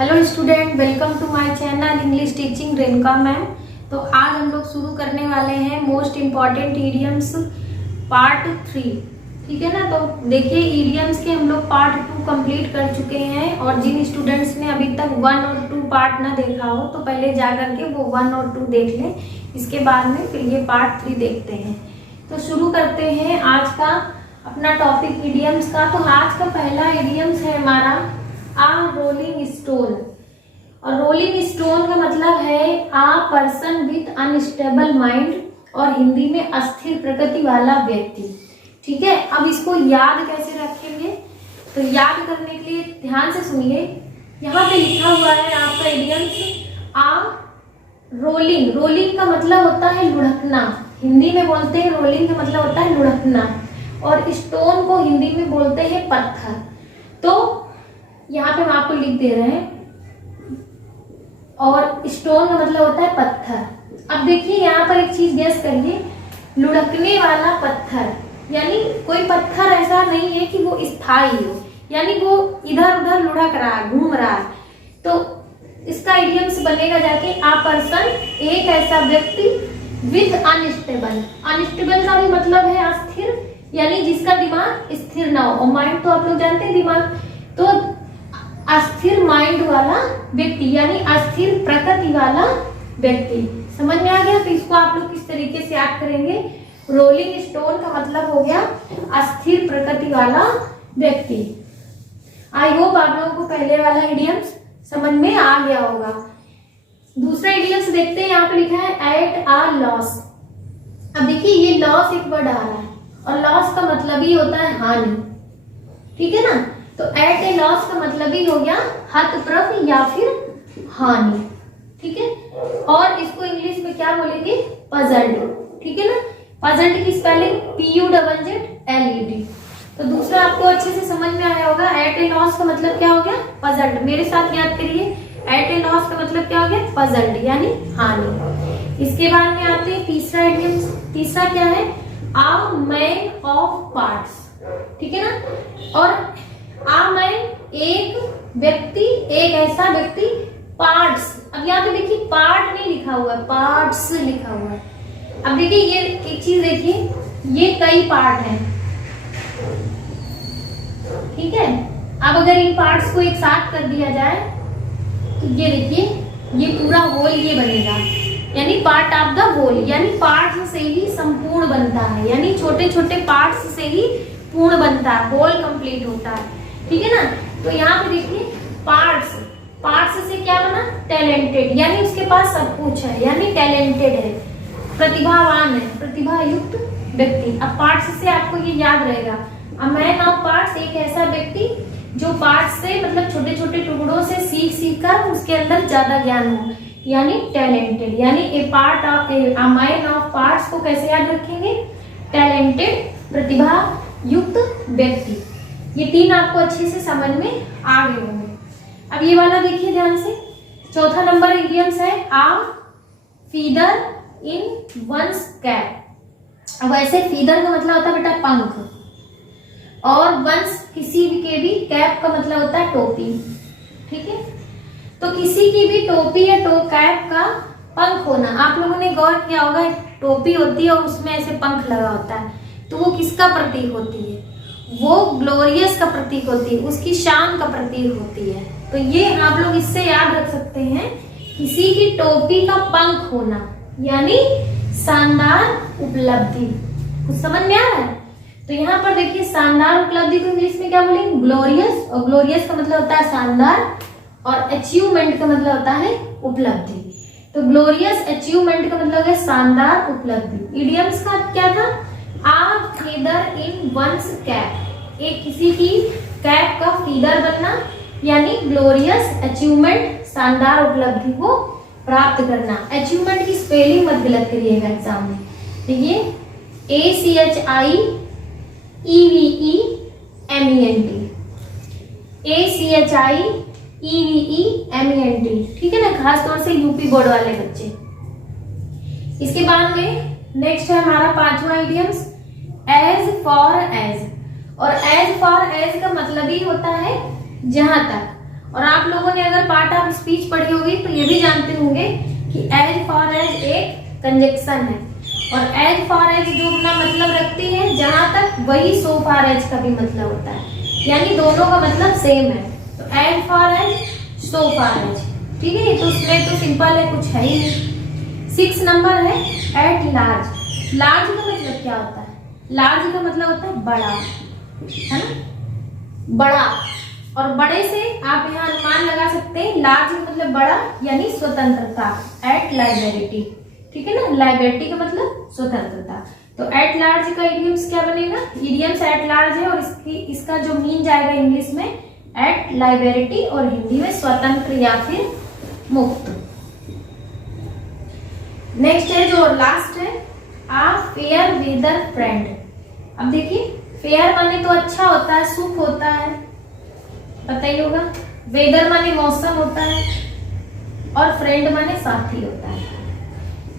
Hello student, welcome to my channel English teaching Renuka ma'am. तो आज हम लोग शुरू करने वाले हैं मोस्ट इम्पॉर्टेंट ईडियम्स पार्ट 3। ठीक है ना। तो देखिए, ईडियम्स के हम लोग पार्ट 2 कंप्लीट कर चुके हैं और जिन स्टूडेंट्स ने अभी तक 1 और 2 पार्ट ना देखा हो तो पहले जा करके वो 1 और 2 देख लें। इसके बाद में फिर ये पार्ट 3 देखते हैं। तो शुरू करते हैं आज का अपना टॉपिक ईडियम्स का। तो आज का पहला ईडियम्स है हमारा आ रोलिंग स्टोन। और रोलिंग स्टोन का मतलब है आ पर्सन विथ अनस्टेबल माइंड, और हिंदी में अस्थिर प्रकृति वाला व्यक्ति। ठीक है। अब इसको याद कैसे रखेंगे, तो याद करने के लिए ध्यान से सुनिए। यहाँ पे लिखा हुआ है आपका इडियम्स आ रोलिंग। रोलिंग का मतलब होता है लुढ़कना, हिंदी में बोलते हैं रोलिंग का मतलब होता है लुढ़कना, और स्टोन को हिंदी में बोलते हैं पत्थर। तो यहाँ पे हम आपको लिख दे रहे हैं, और स्टोन का मतलब होता है पत्थर। अब देखिए यहाँ पर एक चीज गेस करिए, लुढ़कने वाला पत्थर, यानी कोई पत्थर ऐसा नहीं है कि वो स्थायी हो, यानी वो इधर उधर लुढ़क रहा है, घूम रहा है। तो इसका इडियम्स बनेगा जाके आ पर्सन, एक ऐसा व्यक्ति विथ अनस्टेबल। अनस्टेबल का भी मतलब है अस्थिर, यानी जिसका दिमाग स्थिर ना हो। और माइंड तो आप लोग जानते हैं दिमाग, तो अस्थिर माइंड वाला व्यक्ति यानी अस्थिर प्रकृति वाला व्यक्ति। समझ में आ गया। तो इसको आप लोग किस तरीके से याद करेंगे, रोलिंग स्टोन का मतलब हो गया अस्थिर प्रकृति वाला व्यक्ति। आई होप आप लोगों को पहले वाला इडियम्स समझ में आ गया होगा। दूसरा इडियम्स देखते हैं। यहाँ पे लिखा है एट आ लॉस। अब देखिए ये लॉस एक वर्ड आ रहा है, और लॉस का मतलब ही होता है हानि। ठीक है ना। तो एट ए लॉस का मतलब ही हो गया हतप्रभ या फिर हानि। ठीक है। और इसको इंग्लिश में क्या बोलेंगे, पजल्ड। ठीक है ना। पजल्ड की स्पेलिंग PUZZLED। तो दूसरा आपको अच्छे से समझ में आया होगा। एट ए लॉस का मतलब क्या हो गया, पजल्ड। मेरे साथ याद करिए, एट ए लॉस का मतलब क्या हो गया, पजल्ड यानी हानि। इसके बाद में आते हैं तीसरा इडियम। तीसरा क्या है, आ मैन ऑफ पार्ट्स। ठीक है ना। और आ मैन एक व्यक्ति, एक ऐसा व्यक्ति, पार्ट्स। अब यहाँ पे देखिए पार्ट नहीं लिखा हुआ है, पार्ट्स लिखा हुआ है। अब देखिए ये एक चीज देखिए, ये कई पार्ट हैं। ठीक है। अब अगर इन पार्ट्स को एक साथ कर दिया जाए तो ये देखिए, ये पूरा होल ये बनेगा, यानी पार्ट ऑफ द होल, यानी पार्ट्स से ही संपूर्ण बनता है, यानी छोटे छोटे पार्ट्स से ही पूर्ण बनता है, होल कंप्लीट होता है। ठीक है ना। तो यहाँ पे देखिए पार्ट्स, पार्ट्स से क्या बना, टैलेंटेड, यानी उसके पास सब कुछ है, यानी टैलेंटेड है, प्रतिभावान है, प्रतिभा युक्त व्यक्ति। अब पार्ट्स से आपको ये याद रहेगा, अ मैन ऑफ पार्ट्स, एक ऐसा व्यक्ति जो पार्ट्स से मतलब छोटे छोटे टुकड़ों से सीख सीख कर उसके अंदर ज्यादा ज्ञान हो, यानी टैलेंटेड। यानी a part of a man of parts को कैसे याद रखेंगे, टैलेंटेड, प्रतिभा युक्त व्यक्ति। ये तीन आपको अच्छे से समझ में आ गए होंगे। अब ये वाला देखिए ध्यान से। चौथा नंबर इडियम्स है आ फीदर इन वंस कैप। अब ऐसे फीदर का मतलब होता है बेटा पंख, और वंस किसी के भी, कैप का मतलब होता है टोपी। ठीक है। तो किसी की भी टोपी या कैप का पंख होना, आप लोगों ने गौर किया होगा, टोपी होती है और उसमें ऐसे पंख लगा होता है, तो वो किसका प्रतीक होती है, वो ग्लोरियस का प्रतीक होती है, उसकी शान का प्रतीक होती है। तो ये आप लोग इससे याद रख सकते हैं, किसी की टोपी का पंख होना यानी शानदार उपलब्धि। कुछ समझ में आ रहा है। तो यहाँ पर देखिए शानदार उपलब्धि को इंग्लिश में क्या बोलेंगे, ग्लोरियस। और ग्लोरियस का मतलब होता है शानदार, और अचीवमेंट का मतलब होता है उपलब्धि। तो ग्लोरियस अचीवमेंट का मतलब है शानदार उपलब्धि। इडियम्स का क्या था, आ फीदर इन वंस कैप, एक किसी की कैप का फीदर बनना, यानी ग्लोरियस अचीवमेंट, शानदार उपलब्धि को प्राप्त करना। अचीवमेंट की स्पेलिंग मत गलत करिएगा एग्जाम में। देखिए ACHIEVEMENT, ACHIEVEMENT। ठीक है ना, खास तौर से यूपी बोर्ड वाले बच्चे। इसके बाद में नेक्स्ट है हमारा पांचवा इडियम्स एज फॉर एज। और एज फॉर एज का मतलब ही होता है जहां तक, और आप लोगों ने अगर पार्ट ऑफ स्पीच पढ़ी होगी तो ये भी जानते होंगे कि एज फॉर एज एक कंजक्शन है, और एज फॉर एज जो अपना मतलब रखती है जहां तक, वही सो फॉर एज का भी मतलब होता है, यानी दोनों का मतलब सेम है। तो as for as, so for as, ठीक है। तो उसमें तो सिंपल है, कुछ है ही नहीं। 6 नंबर है एट लार्ज। लार्ज का मतलब क्या होता है? लार्ज का मतलब होता है बड़ा, है ना, बड़ा। और बड़े से आप यहाँ अनुमान लगा सकते हैं, लार्ज का मतलब बड़ा यानी स्वतंत्रता, एट लाइबेरिटी, ठीक है ना। लाइबेरिटी का मतलब स्वतंत्रता। तो एट लार्ज का इडियम्स क्या बनेगा? इडियम्स एट लार्ज है, और इसका जो मीन जाएगा इंग्लिश में एट लाइबेरिटी, और हिंदी में स्वतंत्र या फिर मुक्त। नेक्स्ट है जो लास्ट है, आ फेयर वेदर फ्रेंड। अब देखिए, फेयर माने तो अच्छा होता है, सुख होता है, पता ही होगा। वेदर माने मौसम होता है, और फ्रेंड माने साथी होता है।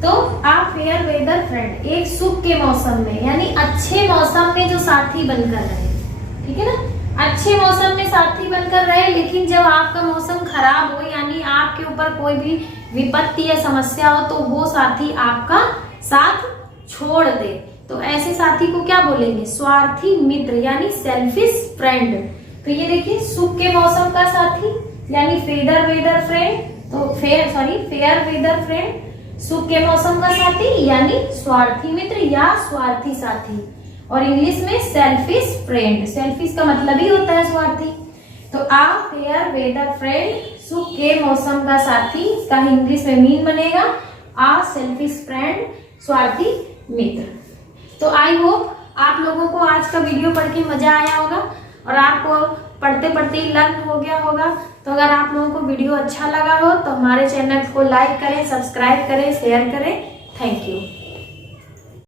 तो आ फेयर वेदर फ्रेंड, एक सुख के मौसम में, यानी अच्छे मौसम में जो साथी बनकर रहे, ठीक है ना। अच्छे मौसम में साथी बनकर रहे, लेकिन जब आपका मौसम खराब हो, यानी आपके ऊपर कोई भी विपत्ति या समस्या हो, तो वो साथी आपका साथ छोड़ दे, तो ऐसे साथी को क्या बोलेंगे? स्वार्थी मित्र, यानी सेल्फिश फ्रेंड। तो ये देखिए, सुख के मौसम का साथी यानी फेयर वेदर फ्रेंड, तो फेयर वेदर फ्रेंड। सुख के मौसम का साथी यानी स्वार्थी मित्र या स्वार्थी साथी, और इंग्लिश में सेल्फिश फ्रेंड। सेल्फिश का मतलब ही होता है स्वार्थी। तो आ फेयर वेदर फ्रेंड, सुख के मौसम का साथी, इसका इंग्लिश में मीन बनेगा आ सेल्फिश फ्रेंड, स्वार्थी मित्र। तो आई होप आप लोगों को आज का वीडियो पढ़ के मजा आया होगा, और आपको पढ़ते पढ़ते ही लर्न हो गया होगा। तो अगर आप लोगों को वीडियो अच्छा लगा हो तो हमारे चैनल को लाइक करें, सब्सक्राइब करें, शेयर करें। Thank you.